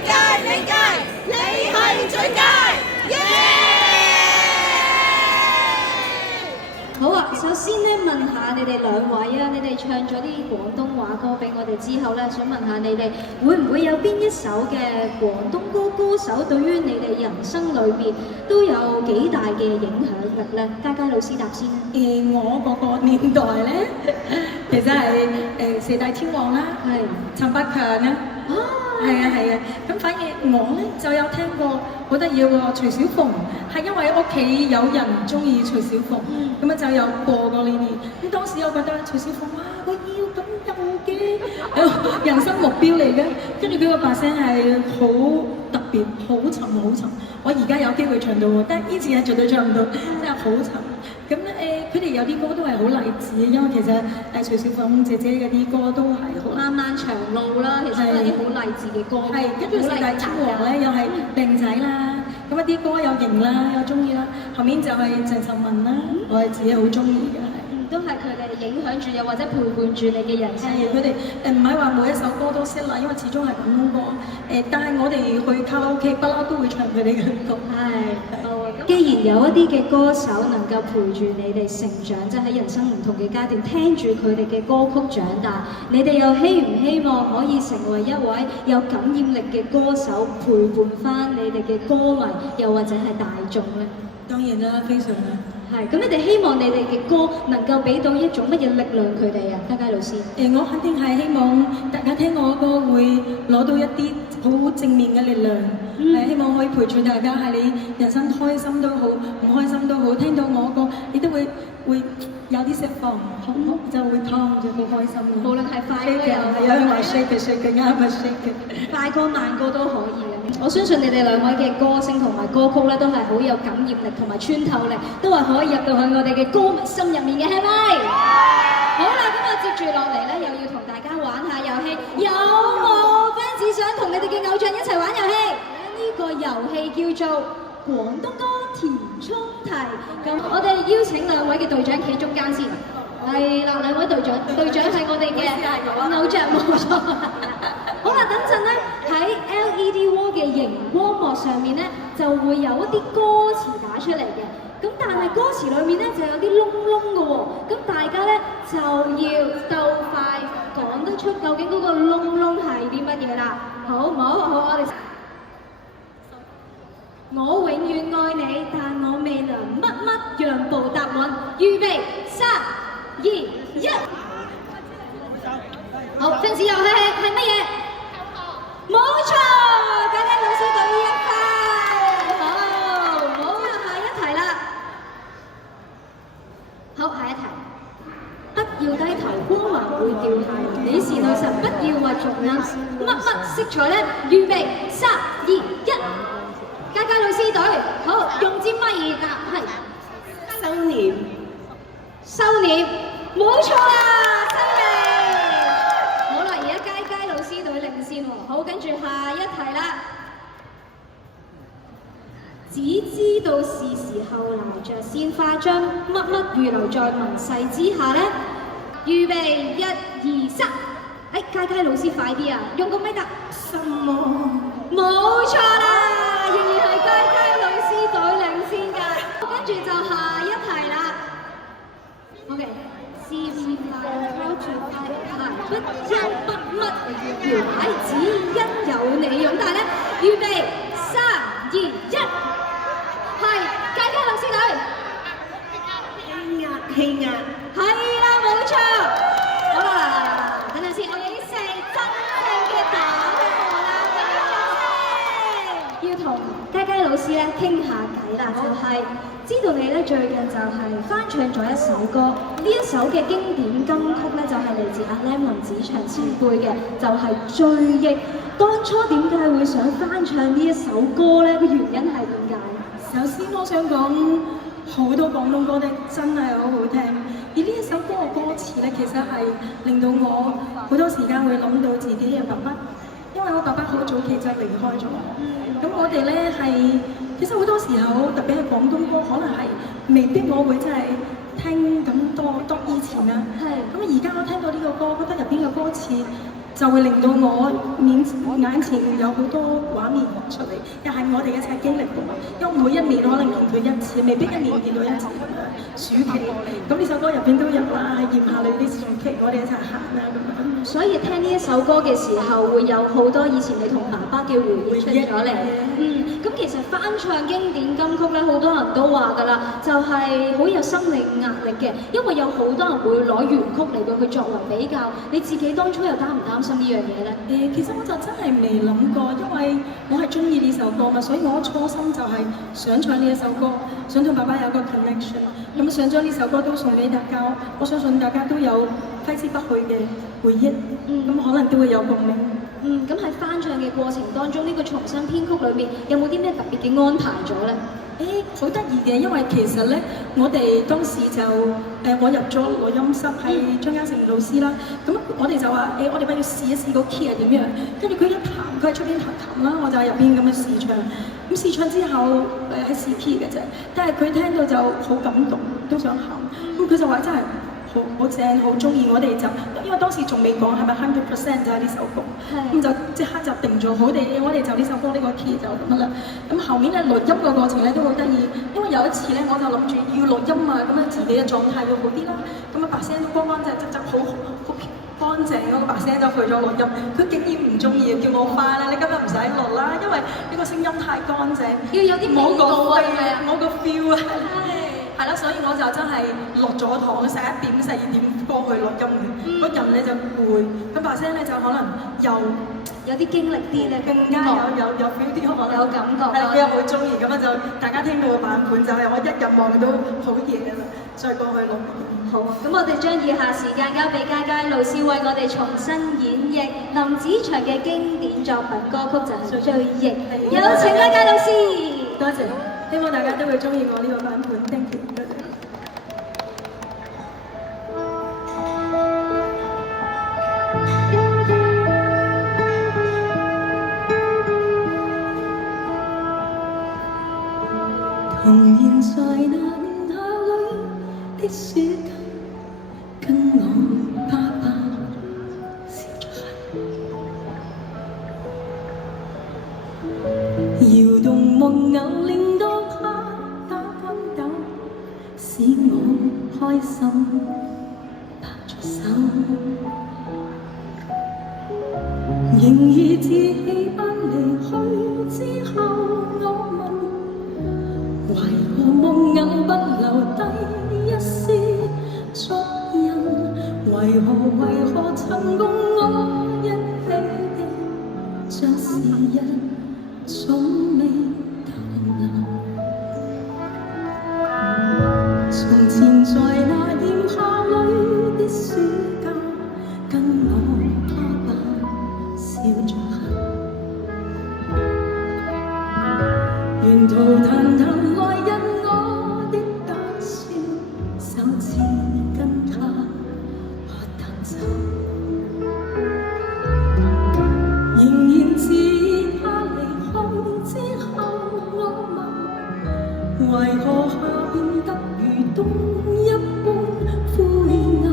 界，你係最佳，好啊，首先咧問下你哋兩位啊，你哋唱咗啲廣東話歌俾我哋之後咧，想問下你哋會唔會有邊一首嘅廣東歌歌手對於你哋人生裏面都有幾大嘅影響力咧？嘉嘉老師答先啦。我嗰個年代咧，其實係四大天王啦，係陳百強啦。係啊，咁反而我咧就有聽過好得意喎，徐小鳳，係因為屋企有人中意徐小鳳，咁啊就有播過呢啲。咁當時我覺得徐小鳳哇個腰咁幼嘅，人生目標嚟嘅。跟住佢個把聲係好特別，好沉好沉。我而家有機會唱到喎，但係以前係絕對唱唔到，真係好沉。咁佢哋有啲歌都係好勵志，因為其實徐小鳳姐姐嗰啲歌都係好漫漫長路啦，其實都係啲好勵志嘅歌。係，跟住四大天王咧又係靚仔啦，咁一啲歌有型啦，又中意啦。後面就係鄭秀文啦，我係自己好中意嘅。都係佢哋影響住，又或者陪伴住你嘅人生。係，佢哋唔係話每一首歌都識啦，因為始終係廣東歌。但係我哋去卡拉 OK 不嬲都會唱佢哋嘅歌。係，既然有一啲嘅歌手能夠陪住你哋成長，即係喺人生唔同嘅階段聽住佢哋嘅歌曲長大，你哋又希唔希望可以成為一位有感染力嘅歌手，陪伴翻你哋嘅歌迷，又或者係大眾呢？當然啦，非常啦。係，咁你哋希望你哋嘅歌能夠俾到一種乜嘢力量佢哋啊？嘉嘉老師。我肯定係希望大家聽我嘅歌會攞到一啲好正面嘅力量，希望可以陪住大家喺你人生開心都好，唔開心都好，聽到我歌你都會有啲釋放，就會calm就好開心。無論係快歌又係啊，話 shake 啱啊 shake， 快歌慢歌都可以嘅。我相信你哋兩位嘅歌聲同埋歌曲咧，都係好有感染力同埋穿透力，都係可以入到去我哋嘅歌迷心入面嘅，係咪？好啦，咁我接住落嚟咧，又要同大家玩下遊戲。有冇 fans 想同你哋嘅偶像一齊玩遊戲？呢個遊戲叫做廣東歌填充題。咁我哋邀請兩位嘅隊長企喺中間先。係啦，兩位隊長係我哋嘅偶像，冇錯。好啦，等陣咧喺 LED wall 嘅熒光幕上面咧，就會有一啲歌詞打出嚟嘅。咁但係歌詞裏面咧就有啲窿窿嘅喎。咁大家咧就要鬥快講得出究竟嗰個窿窿係啲乜嘢啦。好唔好？好，我永遠愛你，但我未能乜讓步答案。預備，3、2、1。好，fans 遊戲係乜嘢？冇錯，嘉嘉老師隊1分。好啦，下一題啦。好，下一題。不要低頭，光環會掉下來。你是女神，不要話重啱。乜色彩咧？預備，3、2、1。嘉嘉老師隊，好，用支咪答係。收斂，冇錯啦，收斂。好啦，而家嘉嘉老師隊領先喎。好，跟住下一題啦。只知道是時候拿着鮮花，將乜預留在盟誓之下呢？預備1、2、3。嘉嘉老師快啲啊！用個咪答。心魔。冇錯啦，仍然係嘉嘉老師隊領先㗎。跟住就下一題啦。OK， 是面快拋住大牌，不憂不乜搖擺，只因有你擁戴咧。預備3、2、1，係嘉嘉老師隊。氣壓，係啦，冇錯。好啦，等陣先，我哋啲真正嘅答案啦，要同嘉嘉老師咧傾下偈啦，就係。知道你咧最近就係翻唱咗一首歌，呢一首嘅經典金曲咧就係嚟自阿 Lam 林子祥前輩嘅，就係《追憶》。當初點解會想翻唱呢一首歌咧？個原因係點解？首先我想講，好多廣東歌咧真係好好聽，而呢一首歌嘅歌詞咧，其實係令到我好多時間會諗到自己嘅爸爸，因為我爸爸好早期就離開咗。咁我哋咧係。其實好多時候，特別係廣東歌，可能係未必我會真係聽咁多以前啦。係。咁而家我聽到呢個歌，覺得入邊嘅歌詞就會令到我眼前有好多畫面畫出嚟，又係我哋一齊經歷過。因為每一年可能見佢一次，未必一年見到一次咁樣。暑期咁呢首歌入邊都有啦，喺炎夏裏啲暑期我哋一齊行啊咁樣。所以聽呢一首歌嘅時候，會有好多以前你同爸爸嘅回憶出咗嚟。咁其實翻唱經典金曲咧，好多人都話㗎啦，就係好有心理壓力嘅，因為有好多人會攞原曲嚟到去作為比較。你自己當初又擔唔擔心呢樣嘢咧？其實我就真係未諗過，因為我係中意呢首歌嘛，所以我初心就係想唱呢一首歌，想同爸爸有個 connection。咁想將呢首歌都送俾大家，我相信大家都有揮之不去嘅回憶，咁可能都會有共鳴。咁喺翻唱嘅過程當中，呢個重新編曲裏面有冇啲咩特別嘅安排咗咧？好得意嘅，因為其實咧，我哋當時就我入咗錄音室係張嘉誠老師啦，咁我哋就話我哋不如試一試個 key 係點樣，跟住佢一彈，佢喺出邊彈琴啦，我就喺入邊咁樣試唱，咁試唱之後喺試 key 嘅啫，但係佢聽到就好感動，都想喊，咁佢就話真係好正，好中意我哋就，因為當時仲未講係咪 100% 就係呢首歌，咁就即刻就定咗好哋，我哋就呢首歌呢個 key 就咁啦。咁後面咧錄音個過程咧都好得意，因為有一次咧我就諗住要錄音啊，咁樣自己嘅狀態要好啲啦，咁啊把聲都乾乾淨淨好乾淨嗰個把聲就去咗錄音，佢竟然唔中意，叫我翻啦，你今日唔使錄啦，因為呢個聲音太乾淨，要有啲味道啊，冇個 feel 啊。係啦，所以我就真係落咗堂，11點、12點過去錄音嘅，個人咧就攰，咁把聲咧就可能有啲經歷啲咧，更加有 feel 啲，可能有感覺。係啦，佢又好中意，咁啊就大家聽到嘅版本就係我一入望到好嘢㗎啦，再過去錄。好，咁我哋將以下時間交俾佳佳老師為我哋重新演繹林子祥嘅經典作品歌曲就係《追憶》，有請佳佳老師。多謝。希望大家都會中意我呢個版本 ，thank you， 多謝。童年在那年夏裏的暑假，跟我爸爸笑着行，搖動木偶令使我開心，拍着手，仍如自氣般離去之後，我問：為何木偶不留低一絲足印？為何曾共我一起的，像時日總未逗留。從前在那炎夏裏的暑假，跟我爸爸笑着行，沿途談來因我的打算，首次跟他喝淡酒，仍然自他離去之後，我問：為何夏變得冬一般灰暗，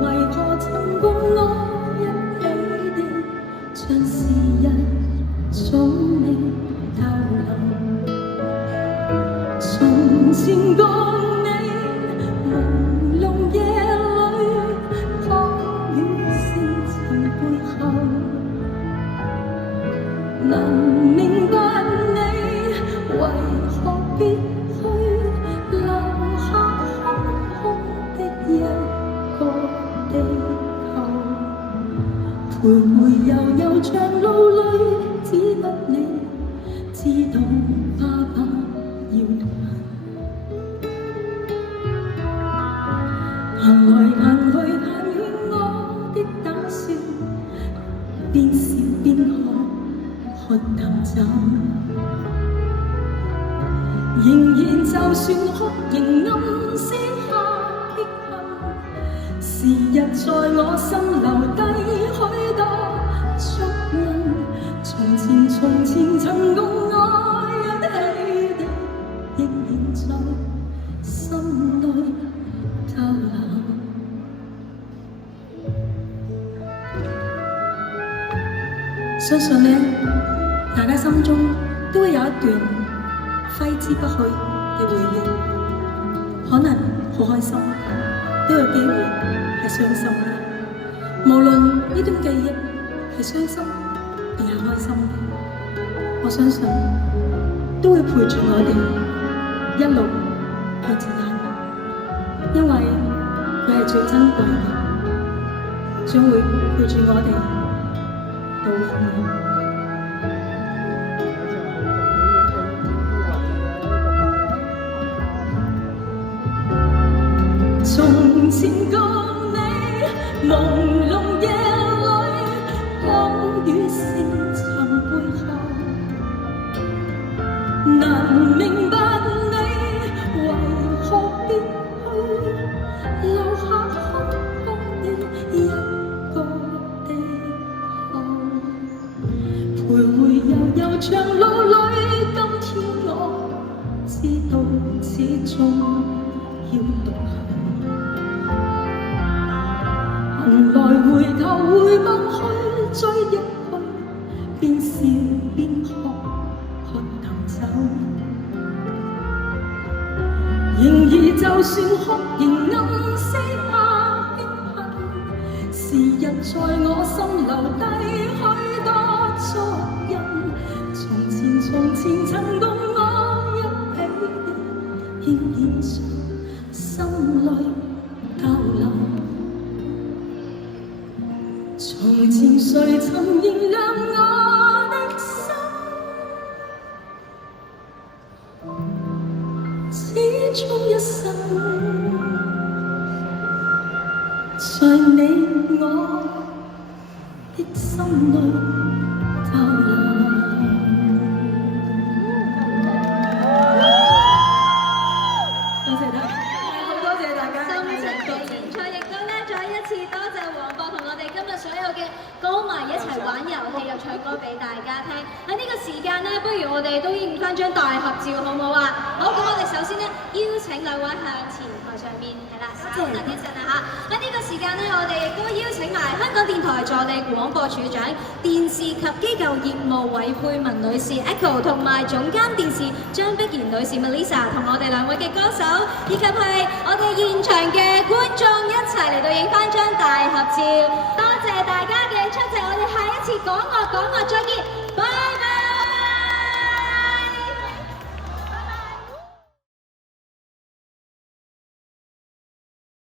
為何曾共我一起的，像時日總未逗留。從前共你朦朧夜裏，風雨星辰背後，能明白你為何別。徘徊悠長路裏，只得你知道爸爸要行。行來行去，談起我的打算，邊笑邊喝淡酒，仍然就算哭，仍暗示下極恨。時日在我心留低許多足印，從前曾共我一起的，仍然在心裏逗留。相信呢，大家心中都會有一段揮之不去嘅回憶，可能好開心，都有機會係傷心嘅。無論呢段記憶係傷心定係開心嘅，我相信都會陪住我哋一路向前行，因為佢係最珍貴嘅，將會陪住我哋到永遠。從前共你朦朧夜裏，風雨星塵背後，難明白你為何別去，留下空空的一個地球，徘徊悠悠長路裏，今天我知道始終要獨行。來回頭回望去，追憶去，邊笑邊哭，看淡走。然而就算哭，仍暗死下慶幸，時日在我心留低許多足印。從前曾共我一起，仍然在心裏交流。從前誰曾原諒我的心，始終一生在你我的心裏逗留。多謝大家，好多謝大家。深情嘅演唱，亦都咧再一次多謝黃渤同我哋今日所有嘅歌迷一齊玩遊戲又唱歌俾大家聽。喺呢個時間咧，不如我哋都影翻張大合照好唔好啊？好，咁我哋首先咧邀請兩位向前台上面係啦，稍等一陣啊嚇。喺呢個時間咧，我哋亦都邀請埋香港電台助理廣播處長、電視及機構業務委佩文女士 Echo 同埋總監電視張碧然女士 Melissa 同我哋兩位嘅歌手，以及係我哋現場嘅觀眾一齊嚟到影翻張大合照。多謝大家嘅出席，我哋下一次講樂再見，拜。